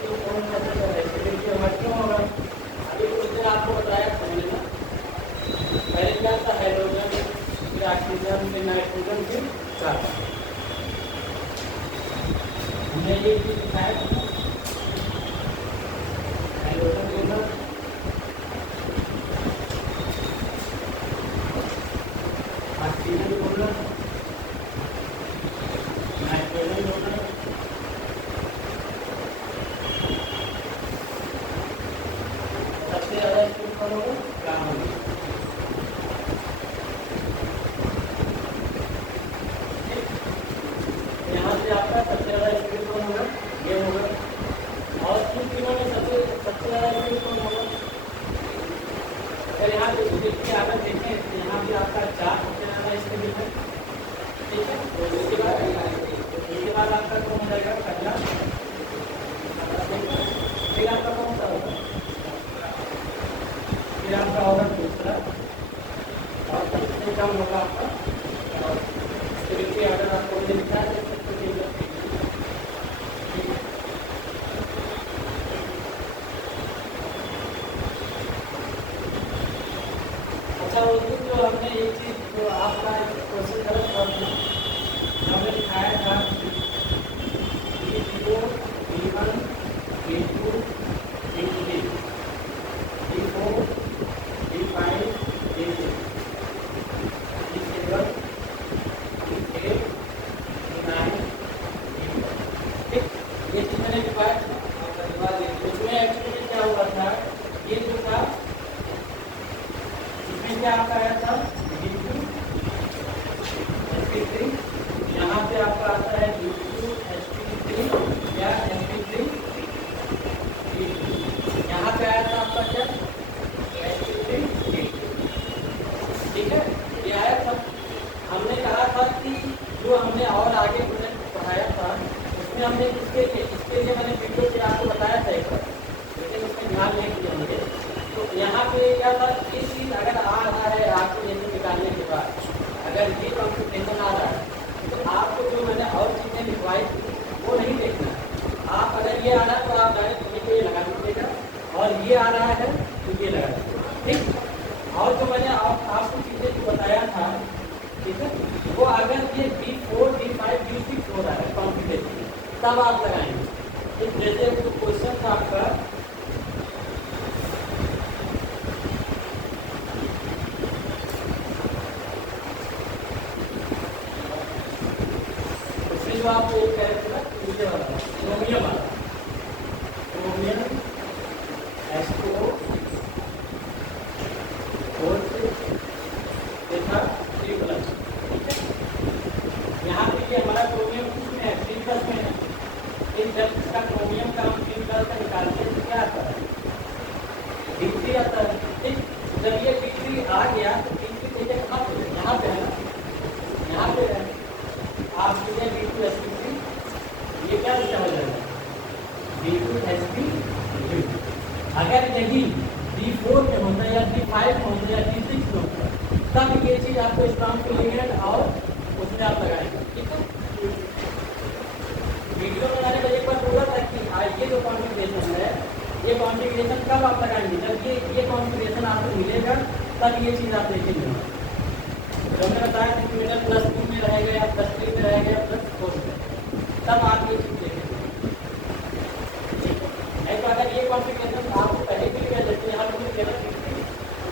कि कौन सा चक्कर है, एसिडिटी हमारा क्यों होगा। अभी कुछ दिन आपको बताया था मैंने ना, पहले क्या था, हाइड्रोजन, फिर ऑक्सीजन, फिर नाइट्रोजन, फिर कार्बन। हमने ये चीज दिखाया था ना, हाइड्रोजन बोला, ऑक्सीजन बोला, नाइट्रोजन बोला, सबसे ज्यादा स्कोर कौन होगा, कार्बन। यहाँ से आपका सबसे ज्यादा स्कोर कौन होगा, ये होगा। और किन तीनों में सबसे ज्यादा स्कोर कौन होगा। अगर यहाँ पे देखिए, अगर देखें तो यहाँ पे आपका 4 सबसे ज्यादा स्कोर है, ठीक है। तो इसके बाद आपका कौन हो जाएगा, पहला, फिर आपका कौन सा होगा, फिर आपका होगा दूसरा, और सबसे कम होगा आपका। और देखिए अगर आपको ये लिखा है तो अच्छा, उस दिन जो हमने ये चीज जो आपका क्वेश्चन गलत था, हमने दिखाया था B4, B1, B2, B3, B4, B5, B6, B7, B8, B9, B10। ठीक, ये चीज मैंने दिखाया था। उसमें एक्चुअली क्या हुआ था, ये जो था इसमें क्या आपका आया था, B2, sp3, यहाँ पे आपका आता है B2, sp3 या sp3, B2, यहाँ पे आया था आपका क्या, sp3, B2। ठीक है, ये आया था। हमने कहा था कि जो हमने और आगे पढ़ाया था उसमें हमने इसके लिए मैंने वीडियो से आपको बताया था एक बार, लेकिन उसमें ध्यान नहीं दिया मुझे। तो यहाँ पे क्या था, ये चीज अगर आ रहा है आपको जैसे निकालने के बाद, अगर ये कॉन्सेंट्रेशन आ रहा है तो आपको जो मैंने और चीजें लिखवाई थी वो नहीं देखना है। आप अगर ये आ रहा है तो आप डायरेक्ट ये लगा दीजिएगा, और ये आ रहा है तो ये लगा दीजिएगा। ठीक, और जो मैंने आपको चीजें जो बताया था, ठीक है, वो अगर ये B4, B5, B6 हो रहा है कॉन्सेंट्रेशन, तब आप लगाएंगे। जैसे क्वेश्चन था आपका, जो आपको एक कह रहे थे ना, वाला क्रोमियम वाला, क्रोमियम H2O देखा 3+, ठीक है। यहाँ पे ये हमारा क्रोमियम किसमें है, 3+ में है। एक जब इसका क्रोमियम का हम 3+ का निकालते हैं तो क्या आता है, D3 आता है। ठीक, जब ये D3 आ गया तो D3 देखिए कहाँ पे, यहाँ पे है ना, यहाँ पे है। आप सीधे B2 sp3, ये क्या लिखा हो जाएगा, B2 sp3। अगर यही B4 में होता है या B5 में होता है या B6 में होता है, तब ये चीज आपको स्ट्रॉन्ग फिलिंग और उसमें आप लगाएंगे। ठीक है, वीडियो में मैंने एक बार बोला था कि ये जो कॉन्फ़िगरेशन है, ये कॉन्फ़िगरेशन कब आप लगाएंगे, जब ये कॉन्फ़िगरेशन आपको मिलेगा तब ये चीज आप देखेंगे। जो मैंने बताया कि मेरा +2 में रहेगा या +3 में रहेगा या +4 में, तब आप ये चीज देखेंगे। नहीं तो अगर ये कॉन्फ़िगरेशन आपको पहले भी मिल जाती है, हम लोग केवल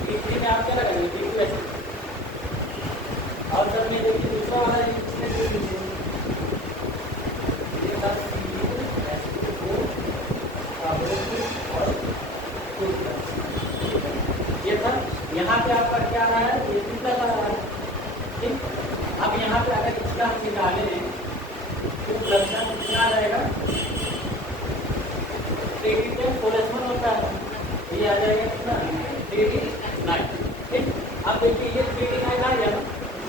D3 में आप क्या लगाएंगे, D2 ऐसे। और जब ये देखिए दूसरा वाला ये ये था। यहाँ पे आपका क्या रहा है, ये तीसरा आ रहा है। ठीक, अब यहाँ पे अगर इसका हम निकाले तो प्रश्न कितना रहेगा, 3D10 होता है, ये आ जाएगा कितना, 3D9। ठीक, अब देखिए ये 3D9 आ गया,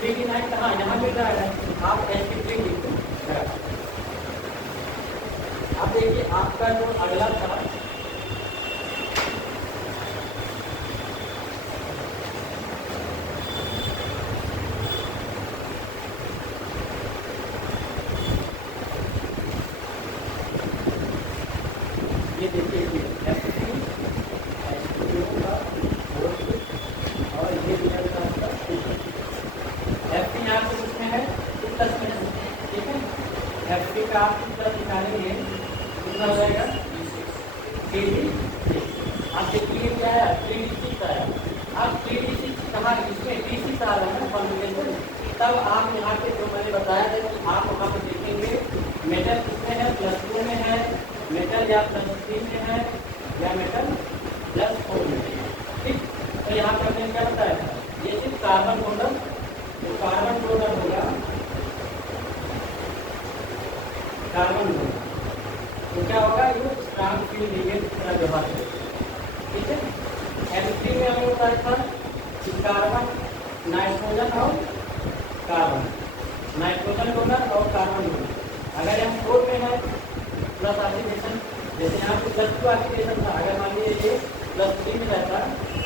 3D9 कहाँ, यहाँ पे जा रहा है, आप sp3 लिख दो। अब देखिए आपका जो अगला था, ये देखिए ये F3 H2O का बोर्ड और ये दिया था आपका F3 यहाँ पे किसमें है प्लस में है, ठीक है। F3 का आप प्लस निकालेंगे कितना हो जाएगा Kg। आप देखिए क्या है 3D6 आया। अब 3D6 कहाँ इसमें D6 आ रहा है ना कॉन्बिनेशन, तब आप यहाँ पे जो मैंने बताया था कि आप वहाँ पे देखेंगे मेटल किसमें है +2 में है, मेटल या +3 में है या मेटल +4 में है, ठीक। तो यहाँ पर हमने क्या बताया था ये सिर्फ कार्बन डोनर, तो कार्बन डोनर होगा कार्बन डोनर, तो क्या होगा ये स्ट्रांग फील्ड लिगेंड की तरह व्यवहार करेगा, ठीक है। F3 में हमें बताया था कि कार्बन नाइट्रोजन और कार्बन, नाइट्रोजन डोनर और कार्बन डोनर। अगर हम 4 में है प्लस ऑक्सीडेशन, जैसे यहाँ पे +2 ऑक्सीडेशन था, अगर मान लीजिए ये +3 में रहता,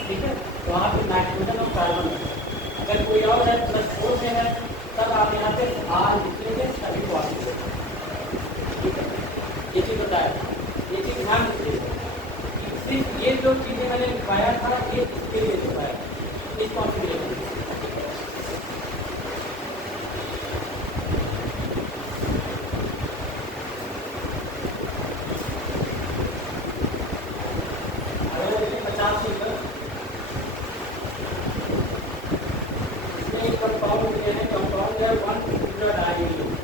ठीक है, तो वहाँ पे नाइट्रोजन और कार्बन है। अगर कोई और है +4 में है तब आप यहाँ पे R लिखेंगे सभी को ऑक्सीडेशन, ठीक है। ये चीज़ बताया था, ये चीज़ ध्यान रखिएगा। सिर्फ ये जो चीज़ें मैंने लिखवाया था ये इसके लिए लिखवाया इस कॉन्फ़िगरेशन। अगर देखिए 50 लीटर इसमें एक कंपाउंड दिए हैं, कंपाउंड है 1 डाइल्यूट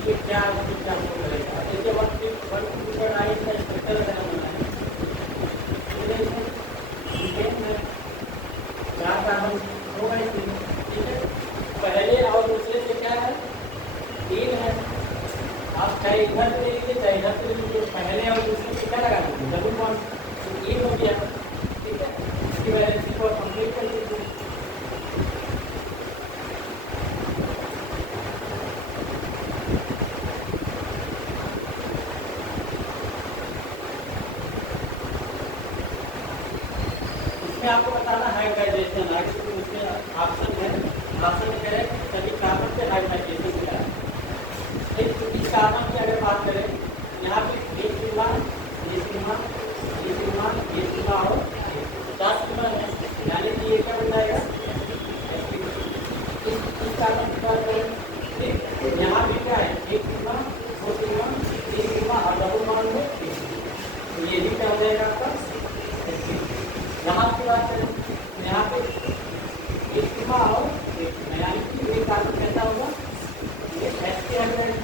ये क्या करेगा, देखिए 1 डाइल का स्ट्रक्चर बनाना है, इसमें 4 कार्बन होगा इसमें, ठीक है। पहले और दूसरे से क्या है 3 है, आप चाहे इधर से ले लीजिए चाहे इधर से ले लीजिए, पहले और दूसरे से क्या लगा दीजिए डबल बॉन्ड, तो 3 हो गया, ठीक है। इसकी वैलेंसी को कंप्लीट कर दीजिए। आपको बताना हाइब्रिडाइजेशन है, तो उसमें ऑप्शन है, ऑप्शन क्या है सभी कार्बन पे हाइब्रिडाइजेशन क्या है। एक इस कार्बन की अगर बात करें यहाँ पे एक सीमा ये सीमा ये सीमा ये सीमा और 10 सीमा है, यानी कि ये क्या बन जाएगा इस कार्बन की बात करें, ठीक। यहाँ भी क्या है एक सीमा 2 सीमा 3 सीमा और डबल बॉन्ड में, तो ये भी क्या हो जाएगा आपका। यहाँ की बात करें यहाँ पे एक सीमा और एक सीमा, यानी कि एक कार्बन कैसा होगा ये H हाइब्रिड,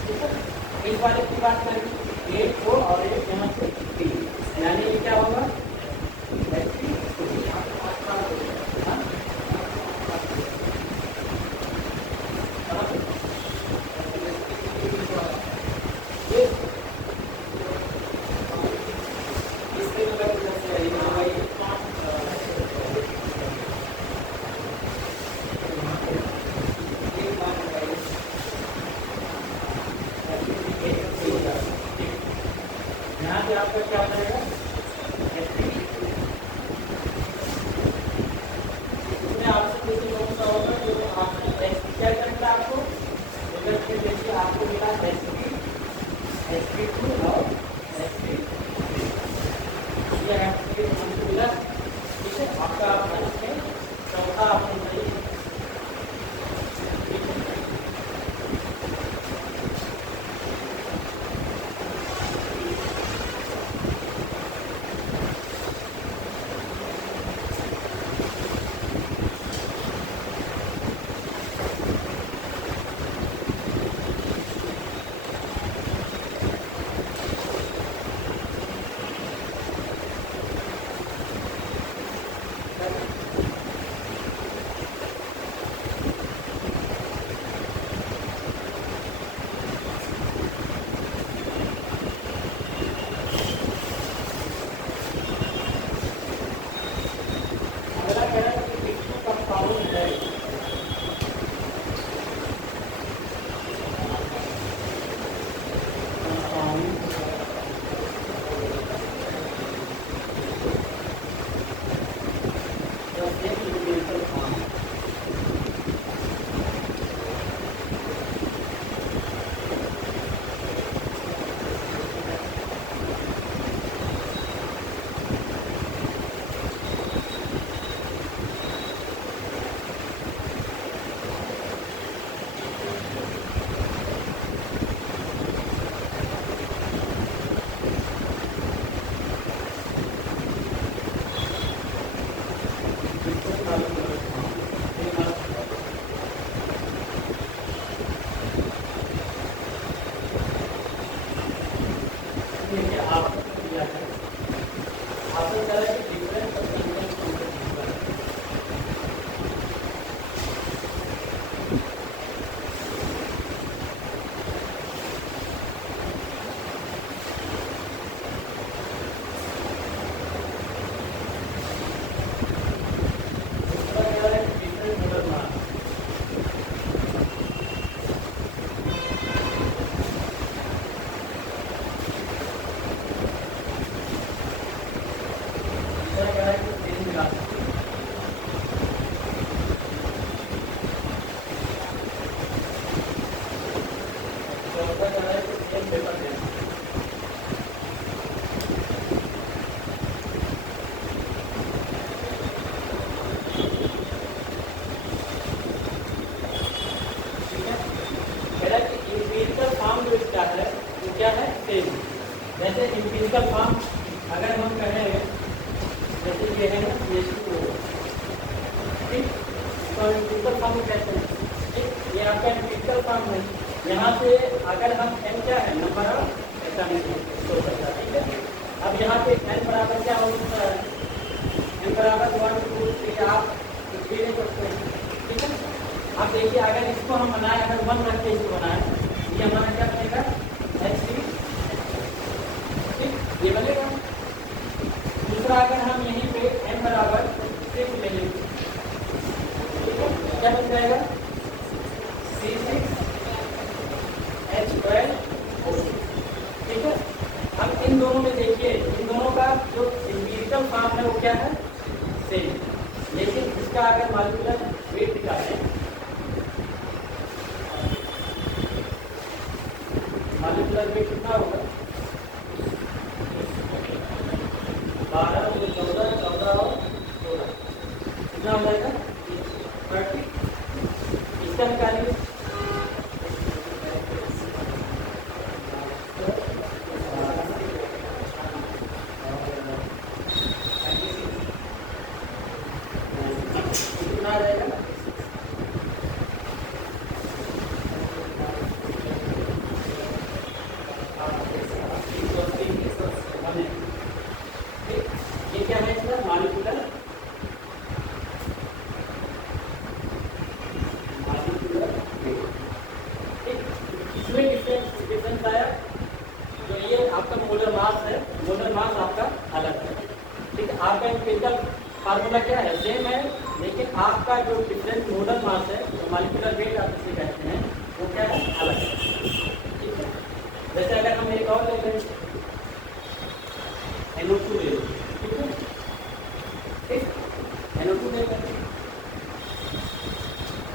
ठीक है। इस वाले की बात करें एक 2 और एक यहाँ पे 3, यानी ये क्या होगा यहाँ पे आपका क्या हो जाएगा इसमें आपसे किसी कौन सा होगा जो आपने क्या करना आपको अगर फिर देखिए आपको मिला sp2 और sp ये हमको मिला, ठीक है। आपका ऑप्शन इसमें चौथा ऑप्शन सही है। सेम। जैसे एम्पिरिकल फॉर्म अगर हम कहें, जैसे ये है ना H2O, ठीक, तो एम्पिरिकल फॉर्म में कैसे है, ठीक, ये आपका एम्पिरिकल फॉर्म है। यहाँ से अगर हम n क्या है, नंबर ऑफ एटॉमिक शो करता है, ठीक है। अब यहाँ पे n बराबर क्या हो सकता है, n बराबर 1 2 3 आप कुछ भी नहीं करते हैं, ठीक है। अब देखिए अगर इसको हम बनाए, अगर 1 रख के इसको बनाए, ये हमारा क्या बनेगा, H3, ठीक, ये बनेगा। दूसरा अगर हम यहीं पे n बराबर 6 ले लेंगे, ठीक है, क्या बन जाएगा, C6H12O, ठीक है। अब इन दोनों में देखिए, इन दोनों का जो एम्पिरिकल फॉर्म है वो क्या है, सेम, लेकिन इसका अगर मॉलिक्यूलर वेट निकालें, मॉलिक्यूलर वेट कितना होगा, 12 और 14 14 और 16 कितना हो जाएगा, 30। इसका निकालिए, कितना आ जाएगा, ये क्या है इसका मॉलिक्यूलर वेट, ठीक। इसमें डिफरेंस आया, तो ये आपका मोलर मास है, मोलर मास आपका अलग है, ठीक है। आपका एम्पिरिकल फार्मूला क्या है, सेम है, लेकिन आपका जो डिफरेंट मोलर मास है, जो मॉलिक्यूलर वेट आप जिसे कहते हैं, वो क्या है, अलग है, ठीक है। जैसे अगर हम एक और ले लें, NO2 ले लें, ठीक है, ठीक, NO2 ले लें।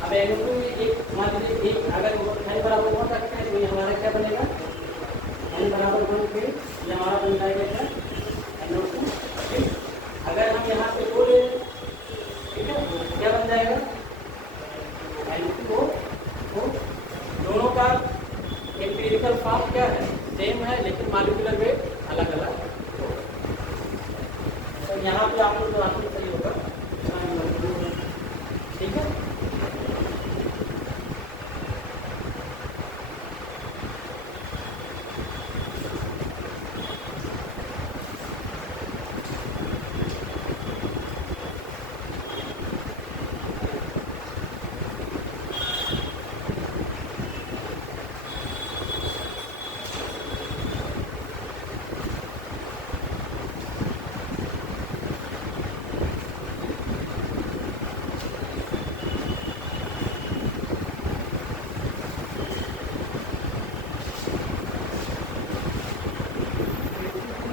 अब NO2 में एक मान लीजिए एक अगर n बराबर 1 रखते हैं, तो ये हमारा क्या बनेगा, n बराबर 1 पे ये हमारा बन जाएगा क्या, NO2, ठीक। अगर हम यहाँ पे 2 ले लें, ठीक है, क्या बन जाएगा, N2O। दोनों का एम्पिरिकल फॉर्म क्या है, सेम है, लेकिन मॉलिक्यूलर वेट अलग अलग। तो यहाँ पे आप लोग तो आंसर सही होगा, ठीक है।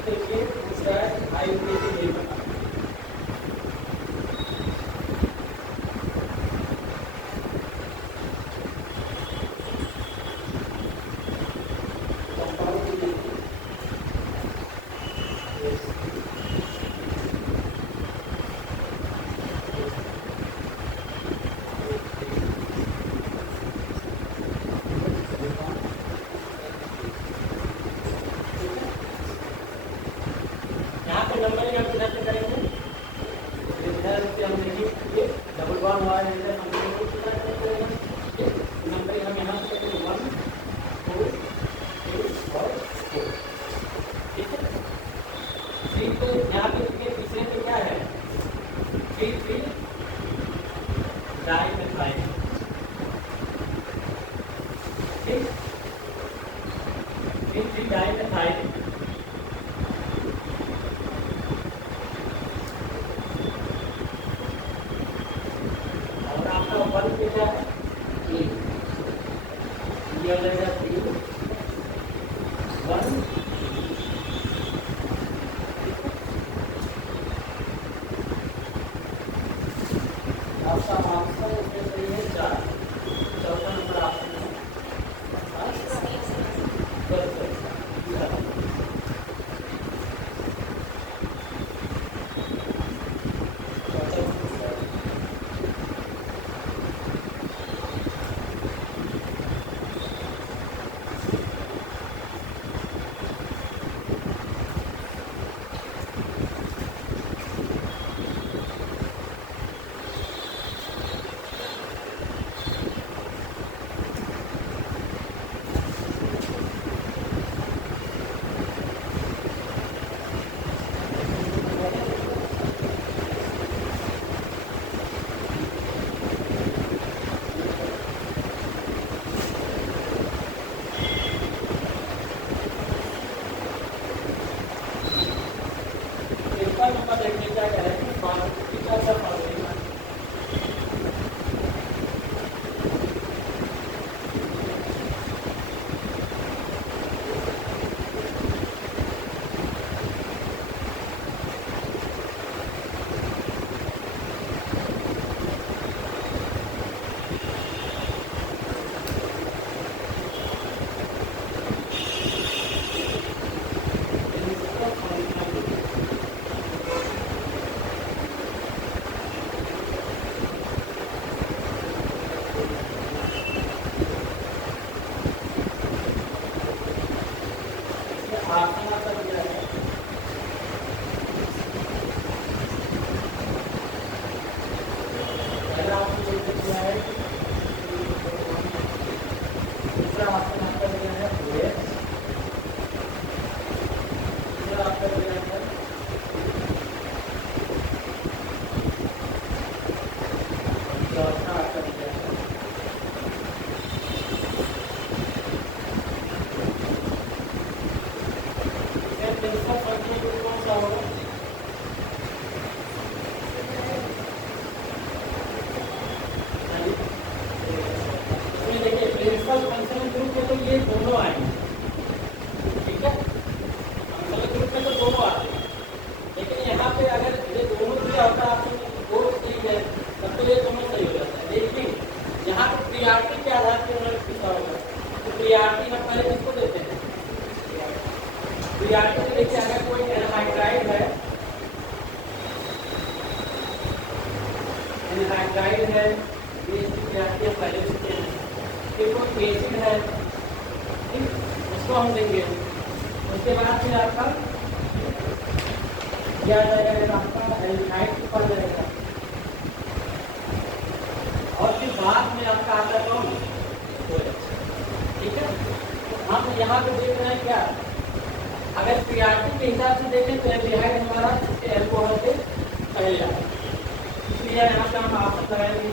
देखिए इसका हाई लेवल, यहाँ पे नंबरिंग हम किधर से करेंगे, इधर से हम देखिए डबल बॉन्ड वाला इधर हम किधर से करेंगे, नंबरिंग हम यहाँ से करेंगे 1 2 3 और 4, ठीक है। फिर तो यहाँ पे तीसरे पे क्या है, 3 डाइमेथाइल, ठीक, 3 डाइमेथाइल, और आपका 1 पे क्या है, ये हो जाएगा 3 1, आपका आंसर इसमें सही है 4, चौथा नंबर ऑप्शन है, दूसरा ऑप्शन आपका दिया है OH, तीसरा आपका दिया है चौथा आपका दिया है प्रिंसिपल फंक्शनल ग्रुप कौन सा होगा? देखिए प्रिंसिपल फंक्शनल ग्रुप में तो ये दोनों आएंगे, ठीक है, फंक्शनल ग्रुप में तो दोनों आते हैं, लेकिन यहाँ पे अगर ये दोनों दिया होता है आपको दो चीज है तब तो ये दोनों सही हो जाता है, लेकिन यहाँ पे प्रियॉरिटी के आधार पर उन्होंने पूछा होगा, तो प्रियॉरिटी हम पहले किसको देते हैं? प्रियॉरिटी में देखिए अगर कोई एनहाइड्राइड है, एनहाइड्राइड है ये इसकी प्रियॉरिटी हम पहले देते हैं, फिर कोई एसिड है, ठीक, उसको हम देंगे, उसके बाद फिर आपका क्या जाएगा, आपका एल्डिहाइड ऊपर जाएगा, और फिर बाद में आपका आता है कौन? ठीक है, हम यहाँ पे देख रहे हैं क्या, अगर प्रियॉरिटी के हिसाब से देखें तो एल्डिहाइड हमारा अल्कोहल से पहले आता है, इसलिए यहाँ पे हम ऑप्शन लगाएंगे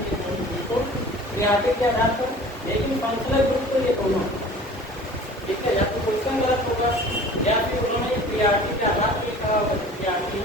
प्रियॉरिटी के आधार पर, लेकिन फंक्शनल ग्रुप तो ये दोनों, ठीक है, या तो क्वेश्चन गलत होगा या फिर उन्होंने प्रियॉरिटी के आधार पर लिखा होगा प्रियॉरिटी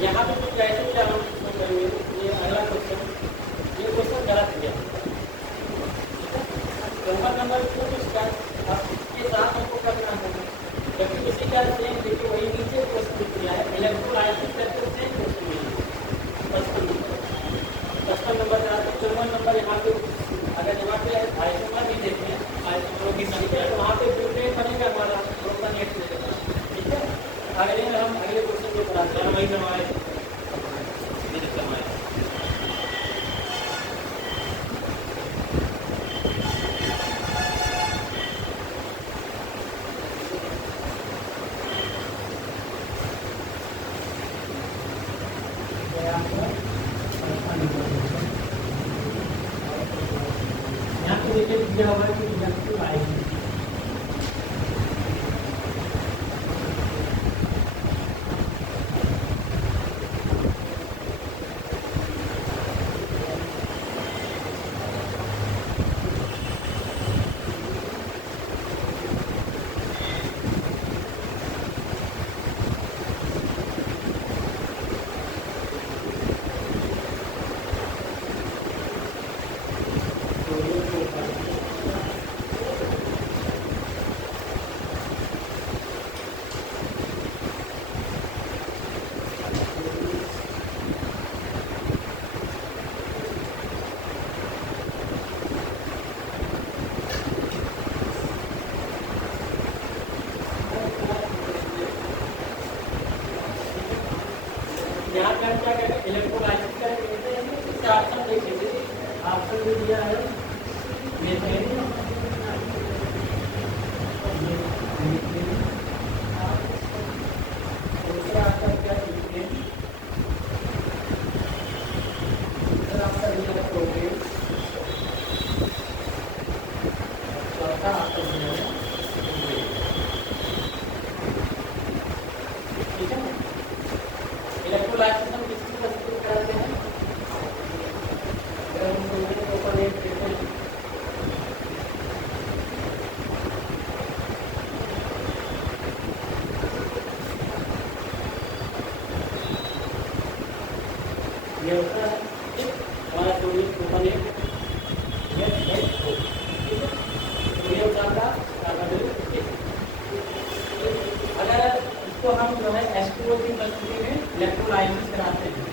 यहाँ पे कुछ कैसे क्या हम करेंगे, ये अगला क्वेश्चन, ये क्वेश्चन गलत किया, नंबर 2 इसका इसके साथ हमको करना है, जबकि उसी का सेम देखिए वही नीचे क्वेश्चन दिया है, इलेक्ट्रोलाइसिस करके सेम क्वेश्चन है 55 नंबर का, 54 नंबर यहाँ पे, अगर यहाँ पे आइसोमर भी देते हैं आइसोमरों की संख्या तो वहाँ पे ब्यूटेन बनेगा हमारा प्रोपेनेट, ठीक है, अगले में हम अगले क्वेश्चन को कराते हैं, वही हमारे यहाँ पे देखिए दिया हुआ है कि इलेक्ट्रोलाइसिस, यहाँ पे हम क्या कहते हैं इलेक्ट्रोलाइसिस का इसका ऑप्शन देख लीजिए, ऑप्शन जो दिया है मीथेन, दूसरा आपका क्या मीथेन, तीसरा आपका दिया है प्रोपेन, चौथा आपका दिया है, ठीक है, इलेक्ट्रोलाइसिस हम किसकी वस्तु कराते हैं, अगर हम सोचें तो ऊपर एक देते हैं, ये होता है हमारा सोडियम प्रोपेनेट, ठीक है, सोडियम कार्बोनेट, अगर इसको हम जो है H2O की परिस्थिति में इलेक्ट्रोलाइसिस कराते हैं,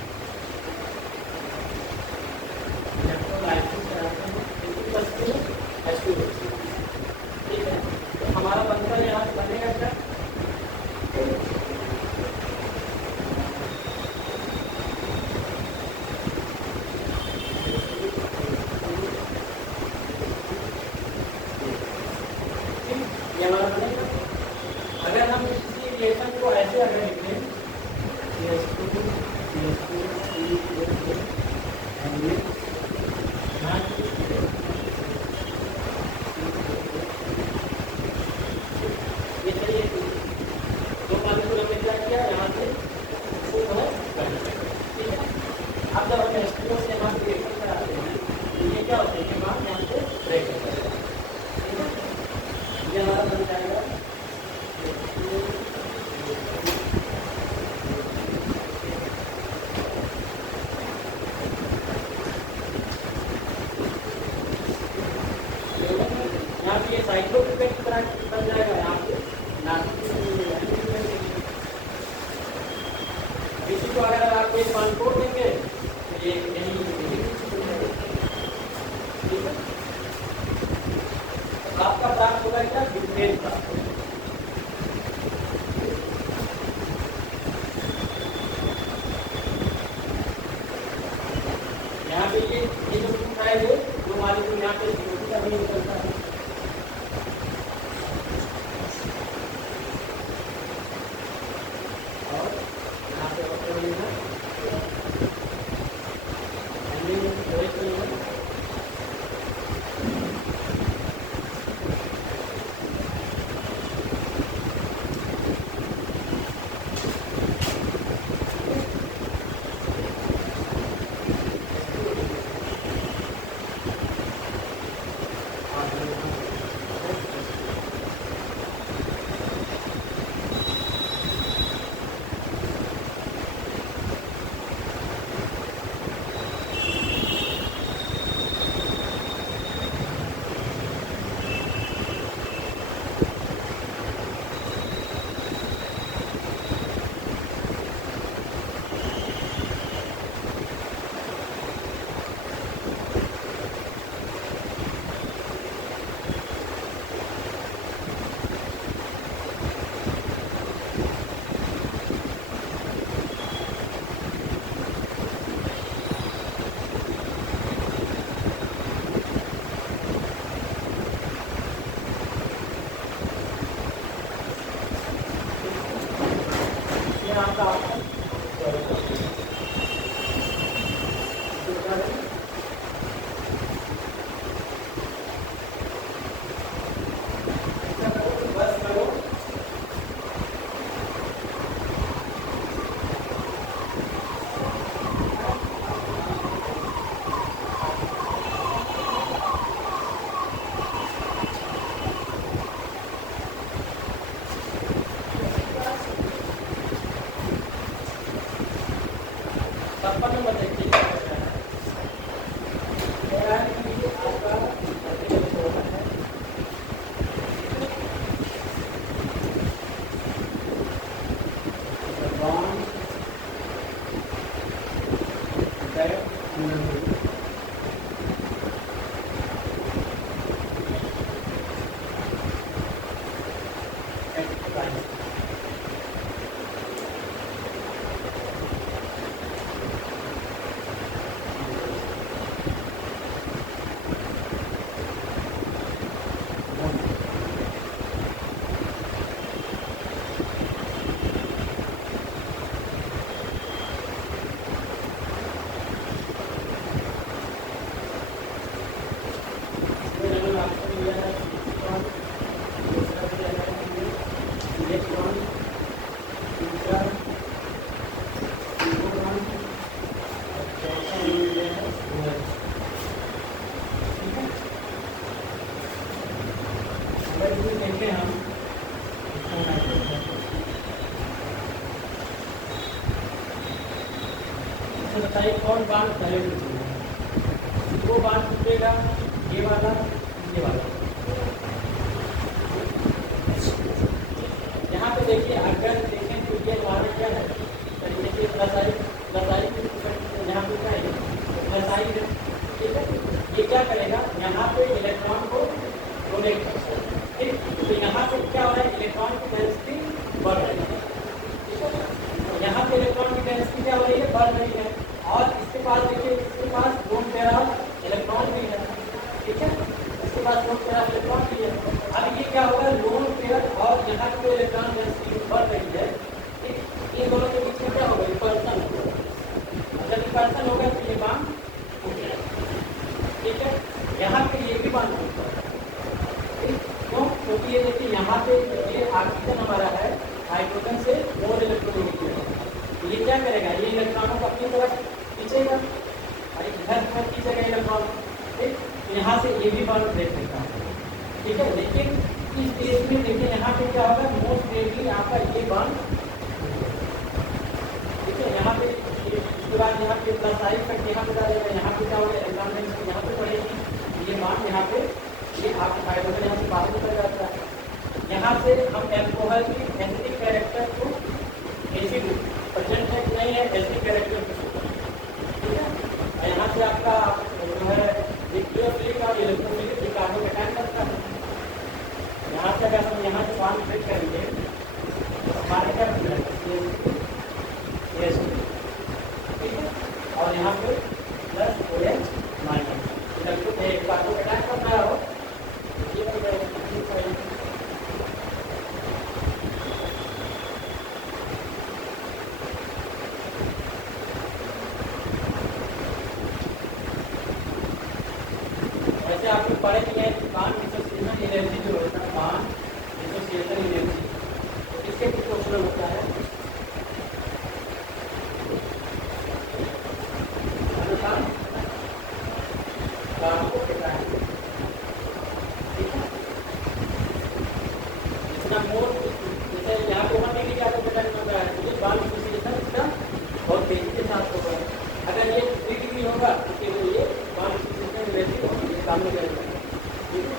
यहाँ पे ये साइक्लोप्रोपेन की तरह बन जाएगा, यहाँ पे नाइट्रोजन। इसी को अगर आप एक मान को देंगे तो ये यही ठीक है, आपका प्राप्त होगा क्या, ब्यूटेन प्राप्त होगा। यहाँ पे ये जो पूछा है जो मान लीजिए यहाँ पे का भी निकलता है, और यहाँ पे बताइए कौन बांध पहले टूटेगा, वो बांध टूटेगा, ये वाला, ये वाला। यहाँ पे देखिए, अगर देखें तो ये हमारा क्या है, देखिए प्लसाइड यहाँ पे क्या है, प्लसाइड है, ठीक है। ये क्या करेगा, यहाँ पे इलेक्ट्रॉन को डोनेट करता है, ठीक। तो यहाँ पे क्या हो रहा है, इलेक्ट्रॉन की डेंसिटी बढ़ रही है, ठीक है। यहाँ पे इलेक्ट्रॉन की डेंसिटी क्या हो रही है, बढ़ रही है। और इसके पास देखिए, इसके पास 2 टेरा इलेक्ट्रॉन भी है, ठीक है। इसके पास 2 टेरा इलेक्ट्रॉन भी है। अब ये क्या होगा, लोन पेयर और यहाँ की इलेक्ट्रॉन डेंसिटी बढ़ रही है, ठीक। इन दोनों के बीच में क्या होगा, रिपल्सन होगा। जब रिपल्सन होगा तो ये बांध टूट जाएगा, ठीक है। यहाँ पे ये भी बांध टूटता है, ठीक। क्यों, क्योंकि ये देखिए यहाँ पे ये ऑक्सीजन हमारा है, हाइड्रोजन से मोर इलेक्ट्रॉन निकलेगा। ये क्या करेगा, ये इलेक्ट्रॉनों को अपनी तरफ खींचेगा, इधर तरफ खींचेगा इलेक्ट्रॉन, ठीक। यहाँ से ये भी बांध ब्रेक देता है, ठीक है। लेकिन इस केस में देखिए यहाँ पे क्या होगा, मोस्ट रेयरली आपका ये बांध, ठीक है। यहाँ पे इसके बाद यहाँ पे प्लस आई तक यहाँ पे डालेगा, यहाँ पे क्या होगा, इलेक्ट्रॉन डेंसिटी यहाँ पे बढ़ेगी, ये बांध यहाँ पे, ये आपका हाइड्रोजन यहाँ से एल्कोहल की एसिडिक कैरेक्टर को एसिड प्रेजेंट है कि नहीं है, एसिडिक कैरेक्टर को, ठीक है। और यहाँ से आपका जो है न्यूक्लियोफिलिक और इलेक्ट्रोफिलिक कार्बोकैटायन बनता है। यहाँ से अगर हम यहाँ से बॉन्ड ब्रेक करेंगे तो हमारे क्या बन जाएगा, ठीक है। और यहाँ पे plus OH minus electro carbocation बनना हो ये बन जाएगा। वैसे आप लोग पढ़े नहीं है बॉन्ड डिसोसिएशन एनर्जी जो होता है, बॉन्ड डिसोसिएशन एनर्जी तो किसके प्रोपोर्शनल होता है, कार्बोकैटायन, ठीक है। इतना मोर जैसे यहाँ पे 1 डिग्री कार्बोकैटायन होता है तो ये बॉन्ड डिसोसिएशन इसका बहुत तेजी के साथ होगा। अगर ये 3 डिग्री होगा तो फिर ये बॉन्ड डिसोसिएशन एनर्जी होगी, ये काम नहीं करेगा, ठीक है।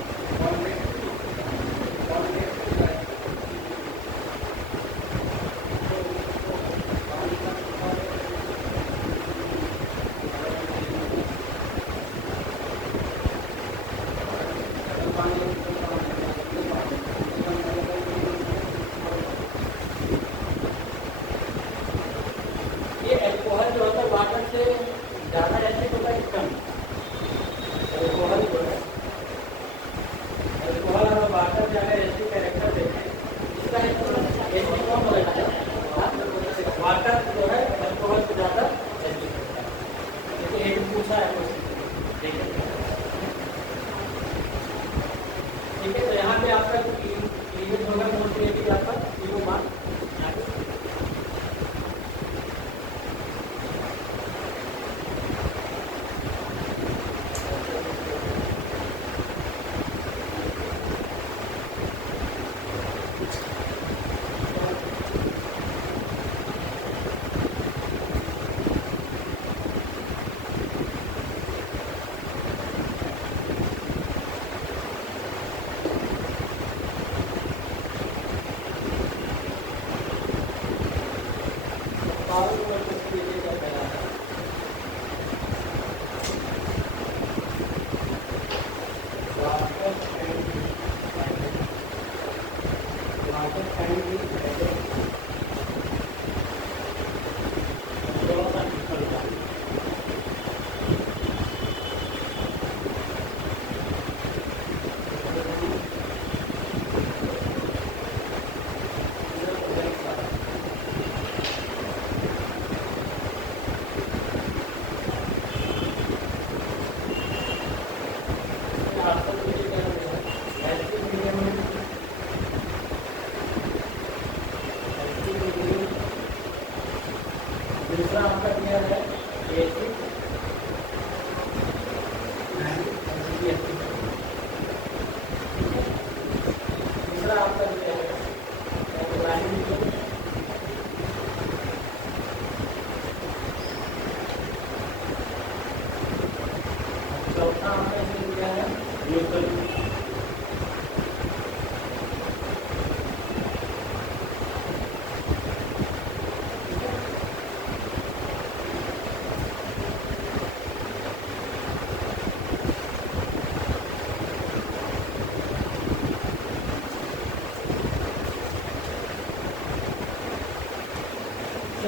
ये एल्कोहल जो होता है वाटर से ज़्यादा एसिड होता है कम, एल्कोहल जो है, एल्कोहल और वाटर में अगर एसिड कैरेक्टर देखें इसका एसिड कम हो जाता है, वाटर जो है एल्कोहल से ज़्यादा एसिड होता है। जैसे एक पूछा है देखिए, ठीक है। तो यहाँ पे आपका क्लीवेज होगा मोस्ट आपका वो मान दूसरा आपका क्या है एसिड दूसरा आपका क्या है चौथा आपका क्या है न्यूट्रल।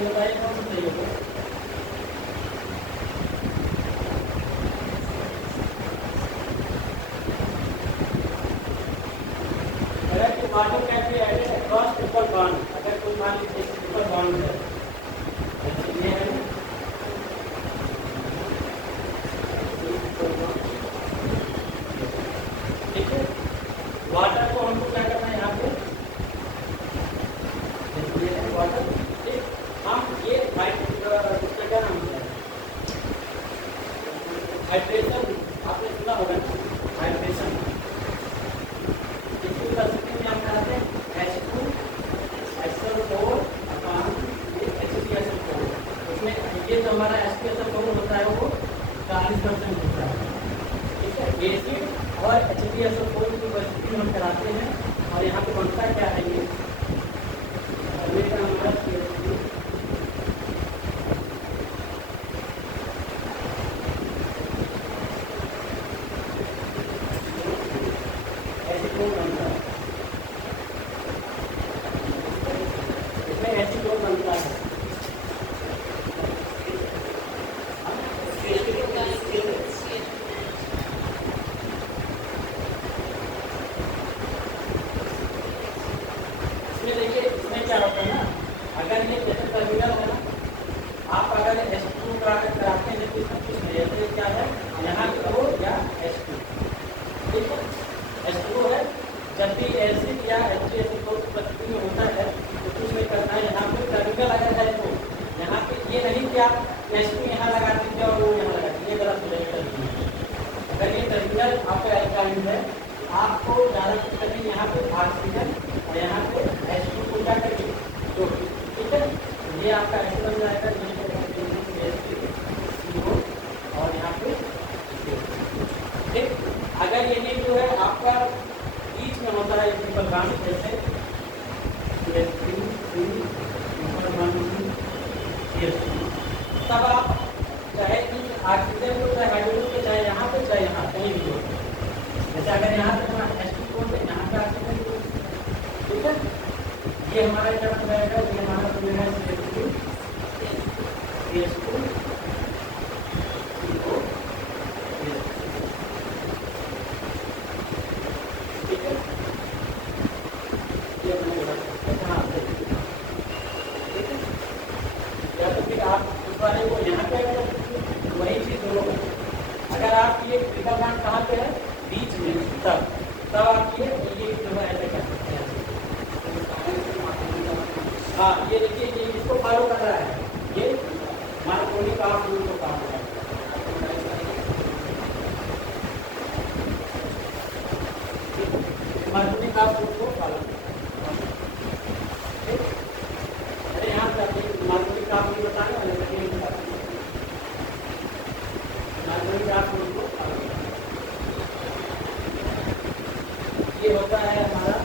बताइए कौन सा सही होगा। अगर water can be added across triple bond, अगर कोई मान लीजिए ट्रिपल बॉन्ड है ये है ठीक है। वाटर को हमको क्या करना है यहाँ पे वाटर ये उसका क्या नाम है हाइड्रेशन, आपने सुना होगा हाइड्रेशन। इसकी परिस्थिति में हम कहते हैं H2SO4 HCl4। उसमें ये जो हमारा HCl4 होता है वो 40% होता है, ठीक है। एसिड और HCl4 की परिस्थिति में हम कराते हैं और यहाँ पे बनता क्या है ये हमेशा हमारा CH2 एसीटोन बनता है, इसमें एसीटोन बनता है। देखिए इसमें क्या होता है ना, अगर ये जैसे टर्मिनल है ना, आप अगर H2 का कराते हैं तो इसमें कुछ नहीं है, क्या है यहाँ O या H2, ठीक है। H2 है, जब भी एसिड या H2 उपस्थिति में होता है तो कुछ नहीं करना है, यहाँ पे टर्मिनल अगर है तो यहाँ पे ये नहीं कि आप H2 यहाँ लगा दीजिए और वो यहाँ लगा दीजिए, गलत हो जाएगा। अगर ये टर्मिनल आपका एल्काइन है, आपको ज़्यादा कुछ करनी, यहाँ पे ऑक्सीजन और यहाँ पे H2 को क्या करिए तो, ठीक है। ये आपका ऐसे बन जाएगा और यहाँ पे ठीक। अगर ये जो है आपका बीच में होता है ट्रिपल बॉन्ड, जैसे तब आप चाहे ऑक्सीजन को चाहे हाइड्रोजन को चाहे यहाँ पे चाहे यहाँ कहीं भी हो, जैसे अगर यहाँ पे हमारा H2 कोड है, यहाँ पे ऑक्सीजन कोड, ठीक है। ये हमारा क्या बन जाएगा, ये हमारा बनेगा CH2 CO, ठीक है। ये बनेगा यहाँ पे, ठीक है। या तो फिर आप उस वाले को यहाँ पे अगर वही चीज दोनों, अगर आप ये ट्रिपल बॉन्ड कहाँ पे है, बीच में, तब आप ये जो है ऐसे कर सकते हैं। हाँ ये देखिए, ये इसको फॉलो कर रहा है, ये मार्कोनिक ऑफ रूल को काम कर रहा है। मार्कोनिक ऑफ रूल को फॉलो कर रहा है। अरे यहाँ पे मार्कोनिक ऑफ रूल बताने वाले, मार्कोनिक ऑफ रूल को फॉलो कर रहा है। ये होता है हमारा